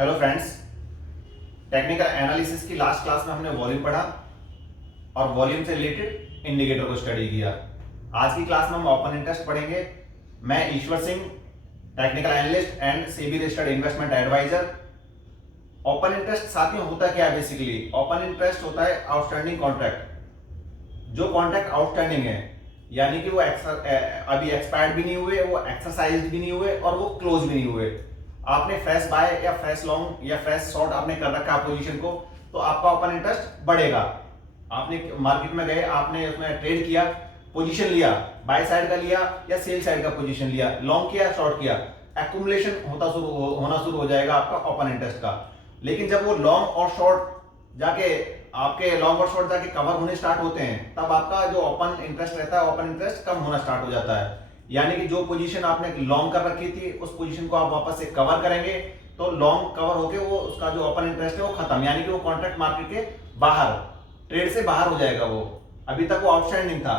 Hello friends, technical analysis की last class में हमने वॉल्यूम पढ़ा और वॉल्यूम से रिलेटेड इंडिकेटर को स्टडी किया। आज की क्लास में हम ओपन इंटरेस्ट पढ़ेंगे। मैं Ishwar Singh, technical analyst and SEBI registered investment adviser. Open interest साथियों होता क्या है? बेसिकली ओपन इंटरेस्ट होता है आउटस्टैंडिंग कॉन्ट्रैक्ट। जो कॉन्ट्रैक्ट आउटस्टैंडिंग है यानी कि वो अभी एक्सपायर्ड भी नहीं हुए, वो एक्सरसाइज भी नहीं हुए और वो क्लोज भी नहीं हुए। आपने फ्रेश बाय या फ्रेश लॉन्ग या फ्रेश शॉर्ट आपने कर रखा है पोजीशन को, तो आपका ओपन इंटरेस्ट बढ़ेगा। आपने मार्केट में गए, आपने उसमें ट्रेड किया, पोजीशन लिया, बाय साइड का लिया या सेल साइड का पोजीशन लिया, लॉन्ग किया, शॉर्ट किया, एक्यूमुलेशन होना शुरू हो जाएगा आपका ओपन इंटरेस्ट का। लेकिन जब वो लॉन्ग और शॉर्ट जाके आपके लॉन्ग और शॉर्ट जाके कवर होने स्टार्ट होते हैं, तब आपका जो ओपन इंटरेस्ट रहता है, ओपन इंटरेस्ट कम होना स्टार्ट हो जाता है। यानी कि जो पोजीशन आपने लॉन्ग कर रखी थी, उस पोजीशन को आप वापस से कवर करेंगे तो लॉन्ग कवर होके वो उसका जो ओपन इंटरेस्ट है वो खत्म, यानी कि वो कॉन्ट्रैक्ट मार्केट के बाहर, ट्रेड से बाहर हो जाएगा। वो अभी तक वो आउटस्टैंडिंग था,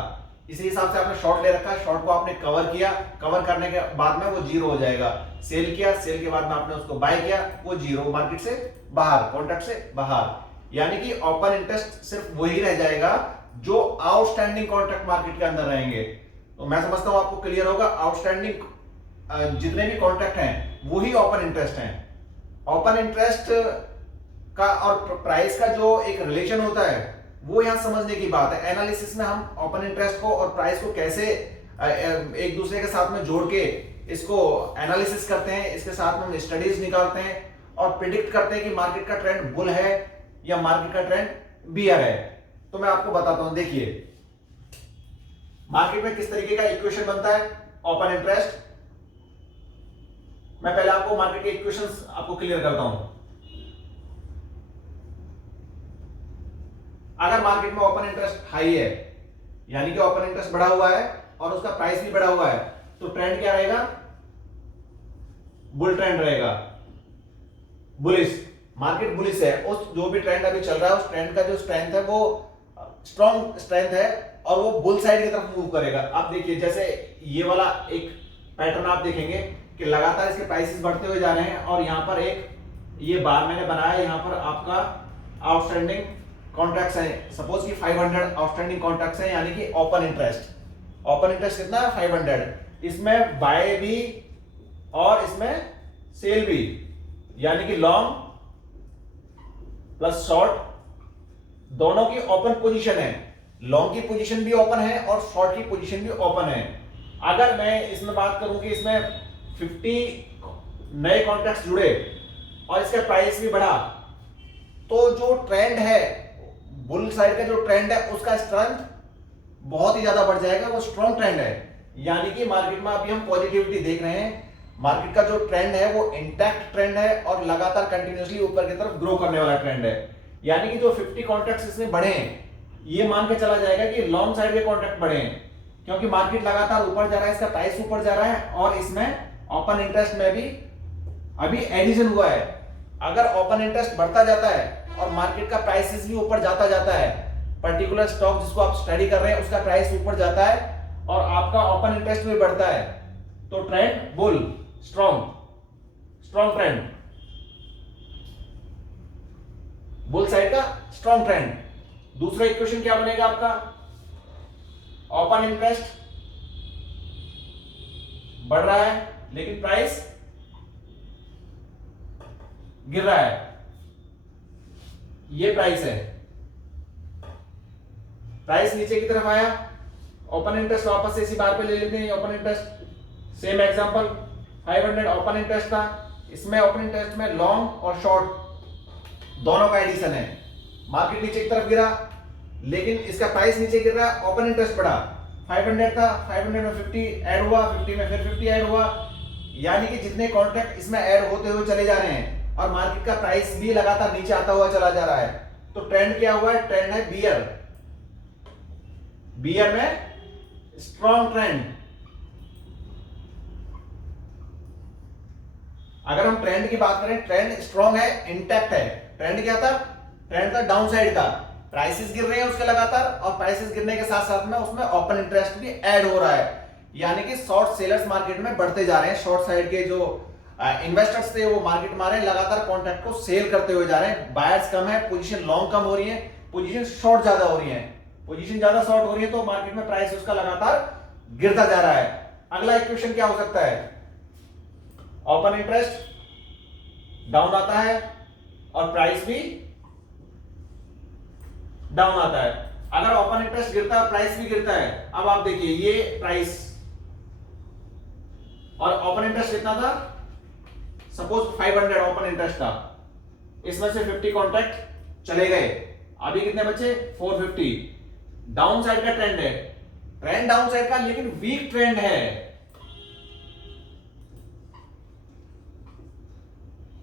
इसी हिसाब से आपने शॉर्ट ले रखा है, शॉर्ट को आपने कवर किया, कवर करने के बाद में वो जीरो हो जाएगा। सेल किया, सेल के बाद में आपने उसको बाय किया, वो जीरो, मार्केट से बाहर, कॉन्ट्रैक्ट से बाहर। यानी कि ओपन इंटरेस्ट सिर्फ वही रह जाएगा जो आउटस्टैंडिंग कॉन्ट्रैक्ट मार्केट के अंदर रहेंगे। तो मैं समझता हूं आपको क्लियर होगा। आउटस्टैंडिंग जितने भी कॉन्ट्रैक्ट हैं वही ओपन इंटरेस्ट हैं। ओपन इंटरेस्ट का और प्राइस का जो एक रिलेशन होता है वो यहां समझने की बात है। एनालिसिस में हम ओपन इंटरेस्ट को और प्राइस को कैसे एक दूसरे के साथ में जोड़ के इसको एनालिसिस करते हैं, इसके साथ में हम स्टडीज निकालते हैं और प्रिडिक्ट करते हैं कि मार्केट का ट्रेंड बुल है या मार्केट का ट्रेंड बियर है। तो मैं आपको बताता हूं, देखिए मार्केट में किस तरीके का इक्वेशन बनता है ओपन इंटरेस्ट। मैं पहले आपको मार्केट के इक्वेशंस आपको क्लियर करता हूं। अगर मार्केट में ओपन इंटरेस्ट हाई है यानी कि ओपन इंटरेस्ट बढ़ा हुआ है और उसका प्राइस भी बढ़ा हुआ है, तो ट्रेंड क्या रहेगा? बुल ट्रेंड रहेगा, बुलिश। मार्केट बुलिश है, उस जो भी ट्रेंड अभी चल रहा है उस ट्रेंड का जो स्ट्रेंथ है वो स्ट्रॉन्ग स्ट्रेंथ है और वो बुल साइड की तरफ मूव करेगा। आप देखिए जैसे ये वाला एक पैटर्न आप देखेंगे कि लगातार इसके प्राइसेस बढ़ते हुए जा रहे हैं और यहां पर एक ये बार मैंने बनाया, यहां पर आपका आउटस्टैंडिंग कॉन्ट्रैक्ट्स हैं। सपोज कि 500 आउटस्टैंडिंग कॉन्ट्रैक्ट्स हैं, यानी कि ओपन इंटरेस्ट कितना है? 500। इसमें बाय भी और इसमें सेल भी, यानी कि लॉन्ग प्लस शॉर्ट दोनों की ओपन पोजीशन है। लॉन्ग की पोजीशन भी ओपन है और शॉर्ट की पोजीशन भी ओपन है। अगर मैं इसमें बात करूं कि इसमें 50 नए कॉन्ट्रैक्ट्स जुड़े और इसका प्राइस भी बढ़ा, तो जो ट्रेंड है बुल साइड का, जो ट्रेंड है उसका स्ट्रेंथ बहुत ही ज्यादा बढ़ जाएगा, वो स्ट्रॉन्ग ट्रेंड है। यानी कि मार्केट में अभी हम पॉजिटिविटी देख रहे हैं। मार्केट का जो ट्रेंड है वो इंटैक्ट ट्रेंड है और लगातार कंटिन्यूअसली ऊपर की तरफ ग्रो करने वाला ट्रेंड है। यानी कि जो 50 कॉन्ट्रैक्ट्स इसमें बढ़े हैं, ये मान के चला जाएगा कि लॉन्ग साइड के कॉन्ट्रैक्ट बढ़े हैं, क्योंकि मार्केट लगातार ऊपर जा रहा है, इसका प्राइस ऊपर जा रहा है और इसमें ओपन इंटरेस्ट में भी अभी एडिशन हुआ है। अगर ओपन इंटरेस्ट बढ़ता जाता है और मार्केट का प्राइसेस भी ऊपर जाता है, पर्टिकुलर स्टॉक जिसको आप स्टडी कर रहे हैं उसका प्राइस ऊपर जाता है और आपका ओपन इंटरेस्ट भी बढ़ता है, तो trend bull, strong trend, bull side का स्ट्रॉन्ग ट्रेंड। दूसरा इक्वेशन क्या बनेगा आपका? ओपन इंटरेस्ट बढ़ रहा है लेकिन प्राइस गिर रहा है, ये प्राइस है, प्राइस नीचे की तरफ आया, ओपन इंटरेस्ट वापस से इसी बार पे ले लेते हैं। Open interest same example, 500 open interest था, इसमें ओपन इंटरेस्ट में लॉन्ग और शॉर्ट दोनों का एडिशन है। मार्केट नीचे की तरफ गिरा लेकिन इसका प्राइस नीचे गिर रहा है, ओपन इंटरेस्ट बढ़ा, 500 था, 500 में 50 ऐड हुआ, 50 में फिर 50 ऐड हुआ, यानी कि जितने कॉन्ट्रैक्ट इसमें ऐड होते हुए चले जा रहे हैं और मार्केट का प्राइस भी लगातार नीचे आता हुआ चला जा रहा है, तो ट्रेंड क्या हुआ है? ट्रेंड है बियर में स्ट्रॉन्ग ट्रेंड। अगर हम ट्रेंड की बात करें, ट्रेंड स्ट्रॉन्ग है, इंटैक्ट है। ट्रेंड क्या था? ट्रेंड था डाउन साइड का, प्राइसेस गिर रहे हैं उसके लगातार और प्राइसेस गिरने के साथ साथ में उसमें ओपन इंटरेस्ट भी ऐड हो रहा है, यानी कि शॉर्ट सेलर्स मार्केट में बढ़ते जा रहे हैं। शॉर्ट साइड के जो इन्वेस्टर्स थे वो मार्केट मारे लगातार कॉन्ट्रैक्ट को सेल करते हुए जा रहे हैं, बायर्स कम है, पोजीशन लॉन्ग कम हो रही है, पोजीशन शॉर्ट ज्यादा हो रही है, पोजीशन ज्यादा शॉर्ट हो रही है तो मार्केट में प्राइस उसका लगातार गिरता जा रहा है। अगला इक्वेशन क्या हो सकता है, ओपन इंटरेस्ट डाउन आता है और प्राइस भी डाउन आता है। अगर ओपन इंटरेस्ट गिरता है प्राइस भी गिरता है, अब आप देखिए ये प्राइस और ओपन इंटरेस्ट कितना था, सपोज 500 ओपन इंटरेस्ट था, इसमें से 50 कॉन्ट्रैक्ट चले गए, अभी कितने बचे 450। डाउन साइड का ट्रेंड है, ट्रेंड डाउन साइड का लेकिन वीक ट्रेंड है,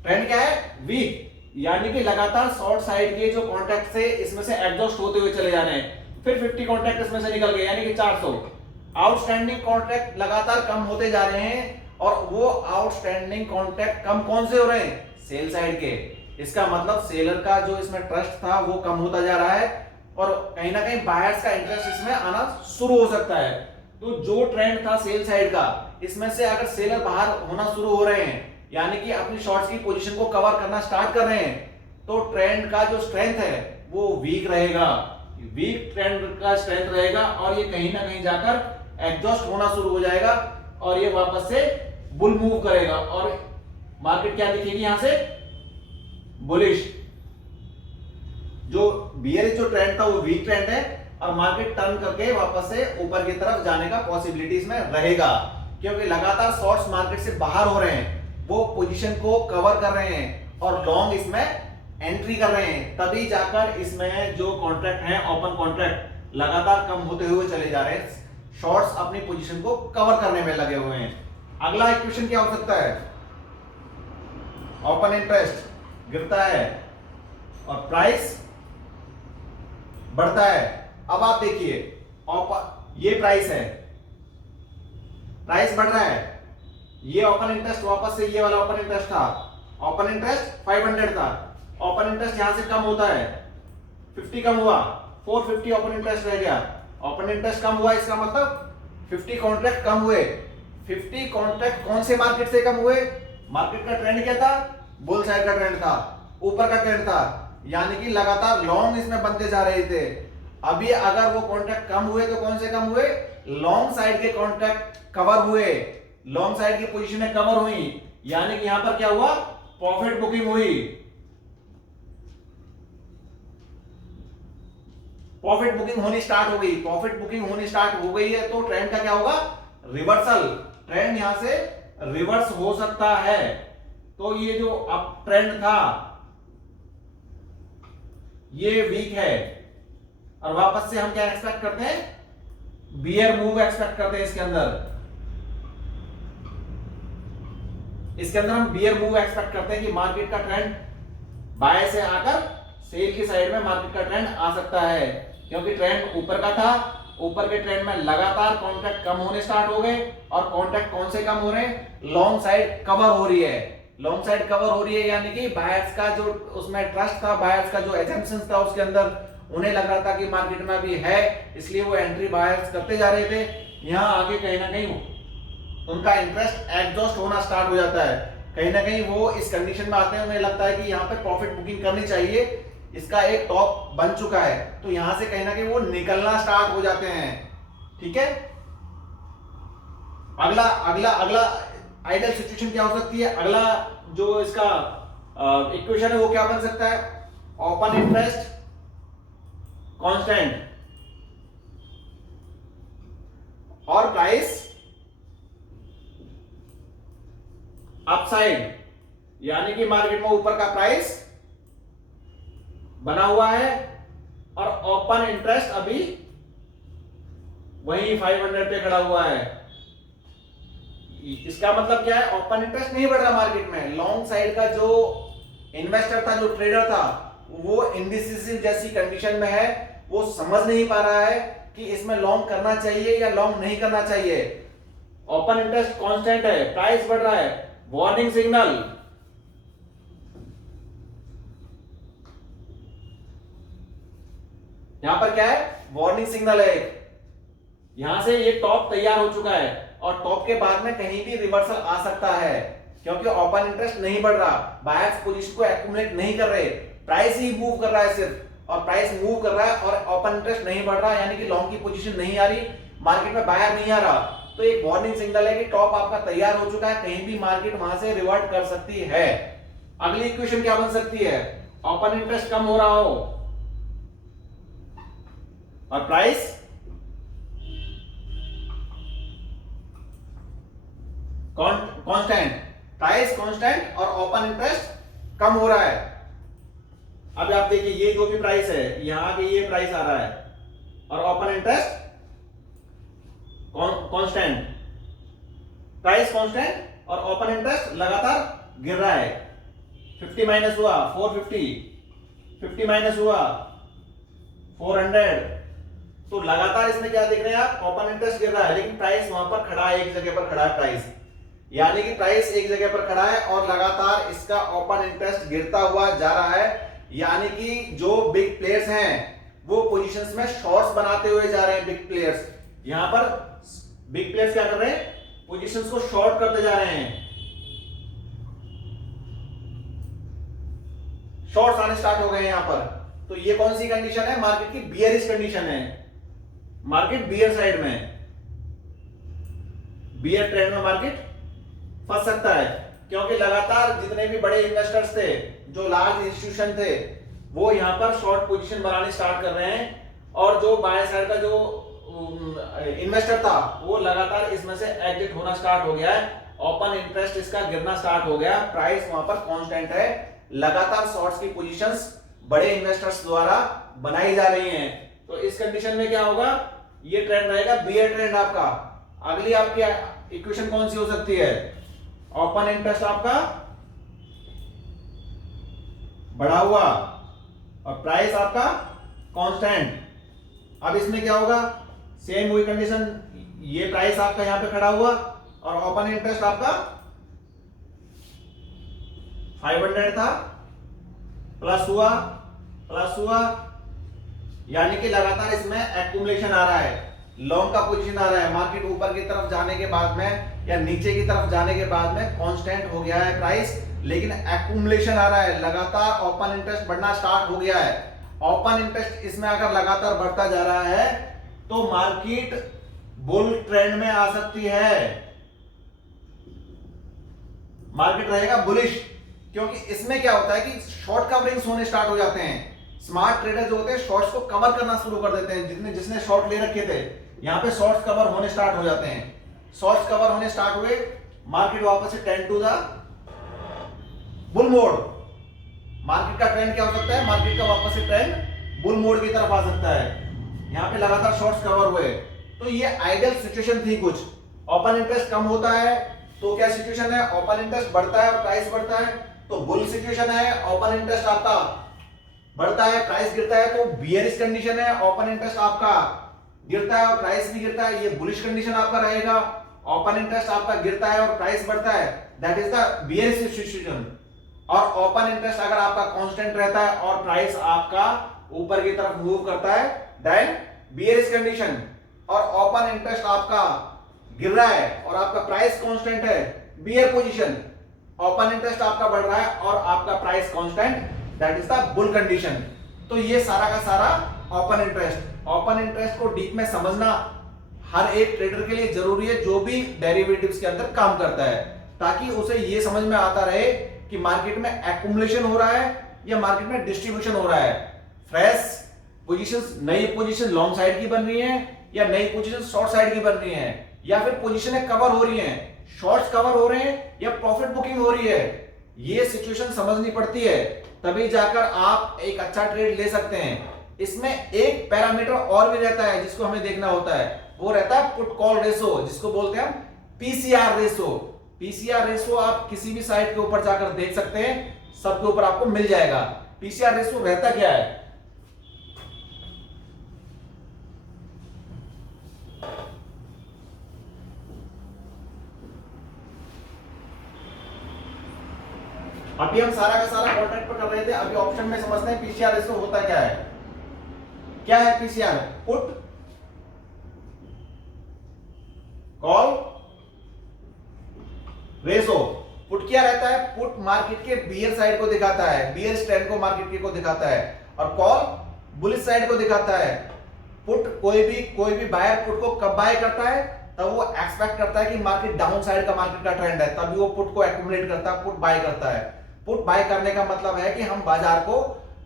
ट्रेंड क्या है वीक, यानी कि लगातार शॉर्ट साइड के जो कॉन्ट्रैक्ट से इसमें से एग्जॉस्ट होते हुए चले जा रहे हैं, फिर 50 कॉन्ट्रैक्ट इसमें से निकल गए यानी कि 400। आउटस्टैंडिंग कॉन्ट्रैक्ट लगातार कम होते जा रहे हैं और वो आउटस्टैंडिंग कॉन्ट्रैक्ट कम कौन से हो रहे हैं, सेल साइड के। इसका मतलब सेलर का जो इसमें ट्रस्ट था वो कम होता जा रहा है और कहीं ना कहीं बायर्स का इंटरेस्ट इसमें आना शुरू हो सकता है। तो जो ट्रेंड था सेल साइड का, इसमें से अगर सेलर बाहर होना शुरू हो रहे हैं यानी कि अपनी शॉर्ट्स की पोजीशन को कवर करना स्टार्ट कर रहे हैं, तो ट्रेंड का जो स्ट्रेंथ है वो वीक रहेगा, वीक ट्रेंड का स्ट्रेंथ रहेगा और ये कहीं ना कहीं जाकर एग्जॉस्ट होना शुरू हो जाएगा और ये वापस से बुल मूव करेगा और मार्केट क्या दिखेगी यहां से बुलिश। जो बियरिश जो ट्रेंड था वो वीक ट्रेंड है और मार्केट टर्न करके वापस से ऊपर की तरफ जाने का पॉसिबिलिटी इसमें रहेगा, क्योंकि लगातार शॉर्ट्स मार्केट से बाहर हो रहे हैं, वो पोजीशन को कवर कर रहे हैं और लॉन्ग इसमें एंट्री कर रहे हैं, तभी जाकर इसमें जो कॉन्ट्रैक्ट है ओपन कॉन्ट्रैक्ट लगातार कम होते हुए चले जा रहे हैं, शॉर्ट्स अपनी पोजीशन को कवर करने में लगे हुए हैं। अगला इक्वेशन क्या हो सकता है, ओपन इंटरेस्ट गिरता है और प्राइस बढ़ता है। अब आप देखिए ये प्राइस है, प्राइस बढ़ रहा है, ये ओपन इंटरेस्ट वापस से ये वाला ओपन इंटरेस्ट था, ओपन इंटरेस्ट 500 था, ओपन इंटरेस्ट यहां से कम होता है, 50 कम हुआ, 450 ओपन इंटरेस्ट रह गया, ओपन इंटरेस्ट कम हुआ इसका मतलब 50 कॉन्ट्रैक्ट कम हुए। 50 कॉन्ट्रैक्ट कौन से मार्केट से कम हुए, मार्केट का ट्रेंड क्या था, बुल साइड का ट्रेंड था, ऊपर का ट्रेंड था, यानी कि लगातार लॉन्ग इसमें बनते जा रहे थे। अभी अगर वो कॉन्ट्रैक्ट कम हुए तो कौन से कम हुए, लॉन्ग साइड के कॉन्ट्रैक्ट कवर हुए, लॉन्ग साइड की पोजीशनें कवर हुई, यानी कि यहां पर क्या हुआ, प्रॉफिट बुकिंग हुई, प्रॉफिट बुकिंग होनी स्टार्ट हो गई। प्रॉफिट बुकिंग होनी स्टार्ट हो गई है तो ट्रेंड का क्या होगा, रिवर्सल, ट्रेंड यहां से रिवर्स हो सकता है। तो ये जो अप ट्रेंड था ये वीक है और वापस से हम क्या एक्सपेक्ट करते हैं, बियर मूव एक्सपेक्ट करते हैं इसके अंदर हम बियर मूव एक्सपेक्ट करते हैं कि मार्केट का ट्रेंड बाय से आकर सेल की साइड में मार्केट का ट्रेंड आ सकता है, क्योंकि ट्रेंड ऊपर का था, ऊपर के ट्रेंड में लगातार कॉन्ट्रैक्ट कम होने स्टार्ट हो गए और कॉन्ट्रैक्ट कौन से कम हो रहे हैं, लॉन्ग साइड कवर हो रही है, लॉन्ग साइड कवर हो रही है, यानी कि बायर्स का जो उसमें ट्रस्ट था, बायर्स का जो एजम्पशंस था उसके अंदर उन्हें लग रहा था कि मार्केट में अभी है, इसलिए वो एंट्री बायर्स करते जा रहे थे। यहां आगे कहीं ना कहीं उनका इंटरेस्ट एग्जॉस्ट होना स्टार्ट हो जाता है, कहीं ना कहीं वो इस कंडीशन में आते हैं, उन्हें लगता है कि यहाँ पे प्रॉफिट बुकिंग करनी चाहिए, इसका एक टॉप बन चुका है, तो यहां से कहीं ना कहीं वो निकलना स्टार्ट हो जाते हैं। ठीक है, अगला अगला अगला आइडियल सिचुएशन क्या हो सकती है, अगला जो इसका इक्वेशन है वो क्या बन सकता है, ओपन इंटरेस्ट कांस्टेंट और प्राइस अपसाइड, यानी कि मार्केट में ऊपर का प्राइस बना हुआ है और ओपन इंटरेस्ट अभी वही 500 पे खड़ा हुआ है। इसका मतलब क्या है, ओपन इंटरेस्ट नहीं बढ़ रहा मार्केट में, लॉन्ग साइड का जो इन्वेस्टर था, जो ट्रेडर था, वो इंडिसिसिव जैसी कंडीशन में है, वो समझ नहीं पा रहा है कि इसमें लॉन्ग करना चाहिए या लॉन्ग नहीं करना चाहिए। ओपन इंटरेस्ट कांस्टेंट है, प्राइस बढ़ रहा है, वार्निंग सिग्नल, यहां पर क्या है, वार्निंग सिग्नल है, यहां से ये टॉप तैयार हो चुका है और टॉप के बाद में कहीं भी रिवर्सल आ सकता है, क्योंकि ओपन इंटरेस्ट नहीं बढ़ रहा, बायर्स पोजीशन को एक्यूमुलेट नहीं कर रहे, प्राइस ही मूव कर रहा है सिर्फ, और प्राइस मूव कर रहा है और ओपन इंटरेस्ट नहीं बढ़ रहा, यानी कि लॉन्ग की पोजीशन नहीं आ रही, मार्केट में बायर नहीं आ रहा, तो एक वार्निंग सिग्नल है कि टॉप आपका तैयार हो चुका है, कहीं भी मार्केट वहां से रिवर्ट कर सकती है। अगली इक्वेशन क्या बन सकती है, ओपन इंटरेस्ट कम हो रहा हो और प्राइस कांस्टेंट, प्राइस कांस्टेंट और ओपन इंटरेस्ट कम हो रहा है। अब आप देखिए ये जो भी प्राइस है, यहां के ये प्राइस आ रहा है और open interest constant, price constant और ओपन इंटरेस्ट लगातार गिर रहा है। 50 माइनस हुआ 450, 50 माइनस हुआ 400, तो लगातार इसमें क्या देख रहे हैं आप, ओपन इंटरेस्ट गिर रहा है, लेकिन प्राइस वहां पर खड़ा है, एक जगह पर खड़ा है प्राइस, यानी कि प्राइस एक जगह पर खड़ा है और लगातार इसका ओपन इंटरेस्ट गिरता हुआ जा रहा है, यानी कि जो बिग प्लेयर्स हैं वो पोजीशंस में शॉर्ट्स बनाते हुए जा रहे हैं। बिग प्लेयर्स यहां पर बिग प्लेयर्स क्या कर रहे हैं, पोजीशंस को शॉर्ट करते जा रहे हैं, शॉर्ट्स आने स्टार्ट हो गए यहां पर। तो ये कौन सी कंडीशन है, मार्केट की बियरिश कंडीशन है, मार्केट बियर साइड में, बियर ट्रेंड में मार्केट फंस सकता है, क्योंकि लगातार जितने भी बड़े इन्वेस्टर्स थे, जो लार्ज इंस्टीट्यूशन थे, वो यहां पर शॉर्ट पोजीशन बनाने स्टार्ट कर रहे हैं, और जो बाय साइड का जो इन्वेस्टर था वो लगातार इसमें से एग्जिट होना स्टार्ट हो गया है, ओपन इंटरेस्ट इसका गिरना स्टार्ट हो गया, प्राइस वहां पर कांस्टेंट है, लगातार शॉर्ट्स की पोजीशंस बड़े इन्वेस्टर्स द्वारा बनाई जा रही हैं। तो इस कंडीशन में क्या होगा, ये ट्रेंड रहेगा बियर ट्रेंड आपका। अगली आपकी इक्वेशन कौन सी हो सकती है, ओपन इंटरेस्ट आपका बढ़ा हुआ और प्राइस आपका कांस्टेंट। अब इसमें क्या होगा, सेम वही कंडीशन, ये प्राइस आपका यहां पे खड़ा हुआ और ओपन इंटरेस्ट आपका 500 था, प्लस हुआ, यानी कि लगातार इसमें एक्यूमुलेशन आ रहा है, लॉन्ग का पोजीशन आ रहा है, मार्केट ऊपर की तरफ जाने के बाद में या नीचे की तरफ जाने के बाद में कांस्टेंट हो गया है प्राइस, लेकिन एक्यूमुलेशन आ रहा है, लगातार ओपन इंटरेस्ट बढ़ना स्टार्ट हो गया है। ओपन इंटरेस्ट इसमें अगर लगातार बढ़ता जा रहा है तो मार्केट बुल ट्रेंड में आ सकती है, मार्केट रहेगा बुलिश, क्योंकि इसमें क्या होता है कि शॉर्ट कवरिंग्स होने स्टार्ट हो जाते हैं। स्मार्ट ट्रेडर जो होते हैं शॉर्ट्स को कवर करना शुरू कर देते हैं, जिसने शॉर्ट ले रखे थे यहां पे शॉर्ट्स कवर होने स्टार्ट हो जाते हैं, शॉर्ट्स कवर होने स्टार्ट हुए, मार्केट वापस से trend to the bull mode. Market का ट्रेंड क्या हो सकता है, मार्केट का वापस से ट्रेंड बुल मोड की तरफ आ सकता है, यहां पे लगातार शॉर्ट्स कवर हुए। तो ये आइडियल सिचुएशन थी कुछ, ओपन इंटरेस्ट कम होता है तो क्या सिचुएशन है, ओपन इंटरेस्ट बढ़ता है और प्राइस बढ़ता है, तो बुल सिचुएशन है, ओपन इंटरेस्ट आपका बढ़ता है प्राइस गिरता है, तो बियरिश कंडीशन है, ओपन इंटरेस्ट आपका गिरता है और प्राइस भी गिरता है, ये बुलिश कंडीशन आपका रहेगा, ओपन इंटरेस्ट आपका गिरता है और प्राइस बढ़ता है, that is the bearish situation. और ओपन इंटरेस्ट अगर आपका कांस्टेंट रहता है और प्राइस आपका ऊपर की तरफ मूव करता है, देन बियरिश कंडीशन। और ओपन इंटरेस्ट आपका गिर रहा है और आपका प्राइस कांस्टेंट है, बियर पोजीशन, ओपन इंटरेस्ट आपका बढ़ रहा है और आपका price constant, that is the bull condition. तो ये सारा का सारा ओपन इंटरेस्ट को डीप में समझना हर एक ट्रेडर के लिए जरूरी है, जो भी डेरिवेटिव्स के अंदर काम करता है, ताकि उसे ये समझ में आता रहे कि मार्केट में एक्यूमुलेशन हो रहा है या मार्केट में डिस्ट्रीब्यूशन हो रहा है, फ्रेश पोजीशंस, नई पोजीशन लॉन्ग साइड की बन रही है या नई पोजीशन शॉर्ट साइड की बन रही है, या फिर पोजीशनें कवर हो रही हैं, शॉर्ट्स कवर हो रहे हैं या प्रॉफिट बुकिंग हो रही है। ये सिचुएशन समझनी पड़ती है, तभी जाकर आप एक अच्छा ट्रेड ले सकते हैं। इसमें एक पैरामीटर और भी रहता है जिसको हमें देखना होता है, वो रहता है पुट कॉल रेशो, जिसको बोलते हैं पीसीआर रेशो। पीसीआर रेशो आप किसी भी साइट के ऊपर जाकर देख सकते हैं, सबके ऊपर आपको मिल जाएगा। पीसीआर रेशो रहता क्या है, अभी हम सारा का सारा कॉन्ट्रैक्ट पर कर रहे थे, अभी ऑप्शन में समझते हैं पीसीआर रेशो होता क्या है। क्या है PCR, put call ratio. Put क्या रहता है, पुट मार्केट के बियर साइड को दिखाता है, बियर स्ट्रेंथ को मार्केट के को दिखाता है, और कॉल बुलिश साइड को दिखाता है। पुट कोई भी बायर पुट को कब बाय करता है, तब वो एक्सपेक्ट करता है कि मार्केट डाउन साइड का मार्केट का ट्रेंड है, तभी वो पुट को एक्यूमुलेट करता है, पुट बाय करता है। पुट बाय करने का मतलब है कि हम बाजार को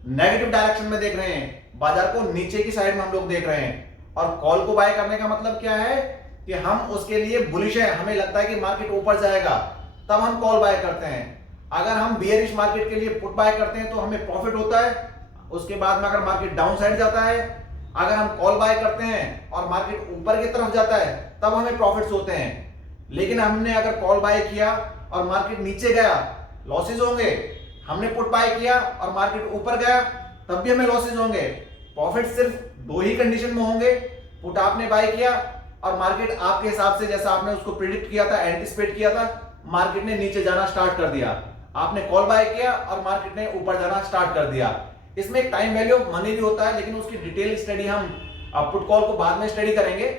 नेगेटिव डायरेक्शन में देख रहे हैं, बाजार को नीचे की साइड में हम लोग देख रहे हैं। और कॉल को बाय करने का मतलब क्या है कि हम उसके लिए बुलिश है, हमें लगता है कि मार्केट ऊपर जाएगा, तब हम कॉल बाय करते हैं। अगर हम बियरिश मार्केट के लिए पुट बाय करते हैं तो हमें प्रॉफिट होता है, उसके बाद में अगर मार्केट डाउन साइड जाता है, अगर हम कॉल बाय करते हैं और मार्केट ऊपर की तरफ जाता है तब हमें प्रॉफिट्स होते हैं। लेकिन हमने अगर कॉल बाय किया और मार्केट नीचे गया, लॉसेज होंगे। हमने पुट बाय किया और मार्केट ऊपर गया, तब भी हमें लॉसेज होंगे। प्रॉफिट सिर्फ दो ही कंडीशन में होंगे, पुट आपने बाय किया और मार्केट आपके हिसाब से जैसा आपने उसको प्रिडिक्ट किया था, एंटिसिपेट किया था, मार्केट ने नीचे जाना स्टार्ट कर दिया। आपने कॉल बाय किया और मार्केट ने ऊपर जाना स्टार्ट कर दिया। इसमें एक टाइम वैल्यू ऑफ मनी भी होता है, लेकिन उसकी डिटेल स्टडी हम पुट कॉल को बाद में स्टडी करेंगे।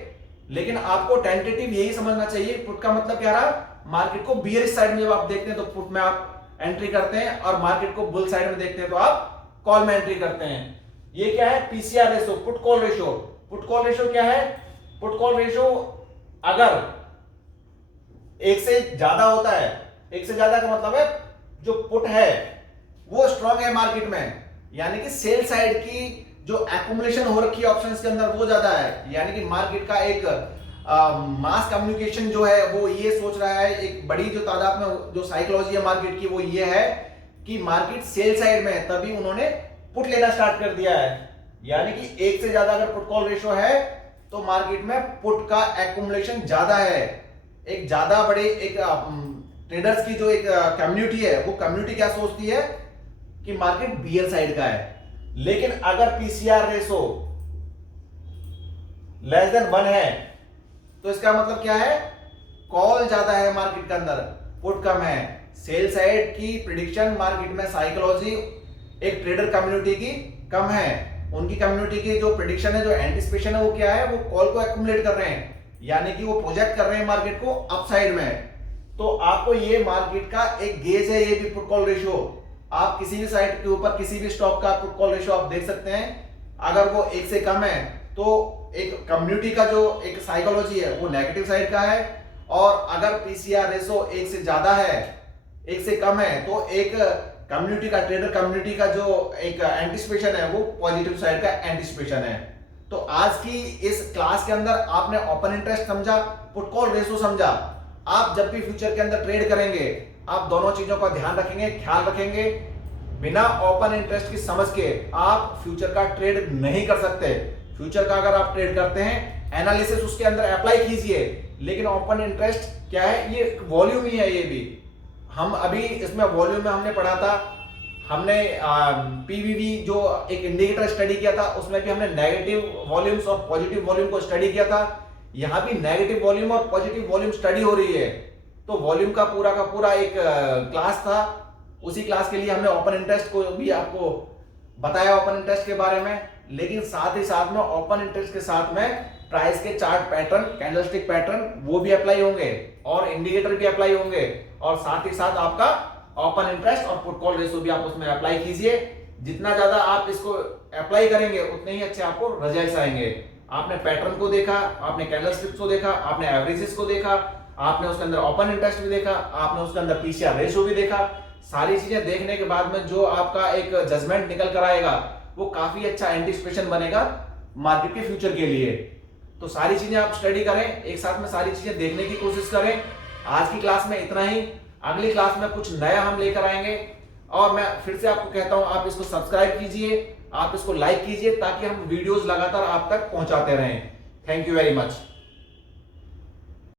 लेकिन आपको टेंटेटिव यही समझना चाहिए, पुट का मतलब क्या रहा, मार्केट को बियरिश साइड में जब आप देखते हैं तो पुट में आप एंट्री करते हैं, और मार्केट को बुल साइड में देखते हैं तो आप कॉल में एंट्री करते हैं। ये क्या है, PCR ratio, put call ratio. Put call ratio क्या है, पुट कॉल रेशो अगर एक से ज्यादा होता है, एक से ज्यादा का मतलब है जो पुट है वो स्ट्रांग है मार्केट में, यानी कि सेल साइड की जो एक्यूमुलेशन हो रखी है ऑप्शंस के अंदर वो ज्यादा है, यानी कि मार्केट का एक मास कम्युनिकेशन जो है वो ये सोच रहा है, एक बड़ी जो तादाद में जो साइकोलॉजी है मार्केट की वो ये है कि मार्केट सेल साइड में है, तभी उन्होंने पुट लेना स्टार्ट कर दिया है। यानी कि एक से ज्यादा अगर पुट कॉल रेशो है तो मार्केट में पुट का एक्यूमुलेशन ज्यादा है। एक ज्यादा बड़े एक ट्रेडर्स की जो एक कम्युनिटी है, वो कम्युनिटी क्या सोचती है कि मार्केट बियर साइड का है। लेकिन अगर पीसीआर रेशो लेस देन 1 है तो इसका मतलब क्या है, कॉल ज्यादा है मार्केट के अंदर, पुट कम है। सेल साइड की प्रिडिक्शन मार्केट में साइकोलॉजी एक ट्रेडर कम्युनिटी की कम है, उनकी कम्युनिटी की जो प्रिडिक्शन है, जो एंटिसिपेशन है वो क्या है, वो कॉल को एक्यूमुलेट कर रहे हैं, यानी कि वो प्रोजेक्ट कर रहे हैं मार्केट को अप साइड में। तो आपको ये मार्केट का एक गेज है, ये भी पुट कॉल रेशियो। आप किसी भी साइड के ऊपर किसी भी स्टॉक का पुट कॉल रेशियो आप देख सकते हैं, अगर वो 1 से कम है तो एक कम्युनिटी का जो एक साइकोलॉजी है वो नेगेटिव साइड का है, और अगर पीसीआर रेशो 1 से ज्यादा है, 1 से कम है, तो एक कम्युनिटी का, ट्रेडर कम्युनिटी का जो एक एंटिसिपेशन है वो पॉजिटिव साइड का एंटिसिपेशन है। तो आज की इस क्लास के अंदर आपने ओपन इंटरेस्ट समझा, पुट कॉल रेशो समझा। आप जब भी फ्यूचर के अंदर ट्रेड करेंगे आप दोनों चीजों का ध्यान रखेंगे, ख्याल रखेंगे। बिना ओपन इंटरेस्ट की समझ के आप फ्यूचर का ट्रेड नहीं कर सकते। फ्यूचर का अगर आप ट्रेड करते हैं, एनालिसिस उसके अंदर अप्लाई कीजिए, लेकिन ओपन इंटरेस्ट क्या है, ये वॉल्यूम ही है। ये भी हम अभी इसमें वॉल्यूम में हमने पढ़ा था, हमने पीवीवी जो एक इंडिकेटर स्टडी किया था, उसमें भी हमने नेगेटिव वॉल्यूम्स और पॉजिटिव वॉल्यूम को स्टडी किया था। यहां भी नेगेटिव वॉल्यूम और पॉजिटिव वॉल्यूम स्टडी हो रही है। तो वॉल्यूम का पूरा एक क्लास था, उसी क्लास के लिए हमने ओपन इंटरेस्ट को भी आपको बताया, ओपन इंटरेस्ट के बारे में। लेकिन साथ ही साथ में ओपन इंटरेस्ट के साथ में प्राइस के चार्ट पैटर्न, कैंडलस्टिक पैटर्न वो भी अप्लाई होंगे, और इंडिकेटर भी अप्लाई होंगे, और साथ ही साथ आपका ओपन इंटरेस्ट और पुट कॉल रेशो भी आप उसमें अप्लाई कीजिए। जितना ज्यादा आप इसको अप्लाई करेंगे उतने ही अच्छे आपको रिजल्ट्स आएंगे। आपने पैटर्न को देखा, आपने कैंडलस्टिक्स को देखा, आपने एवरेजेस को देखा, आपने उसके अंदर ओपन इंटरेस्ट भी देखा, आपने उसके अंदर पीसीआर रेशो भी देखा। सारी चीजें देखने के बाद में जो आपका एक जजमेंट निकल कर आएगा वो काफी अच्छा एंटिसिपेशन बनेगा मार्केट के फ्यूचर के लिए। तो सारी चीजें आप स्टडी करें, एक साथ में सारी चीजें देखने की कोशिश करें। आज की क्लास में इतना ही, अगली क्लास में कुछ नया हम लेकर आएंगे। और मैं फिर से आपको कहता हूं, आप इसको सब्सक्राइब कीजिए, आप इसको लाइक कीजिए, ताकि हम वीडियोस लगातार आप तक पहुंचाते रहें। Thank you very much.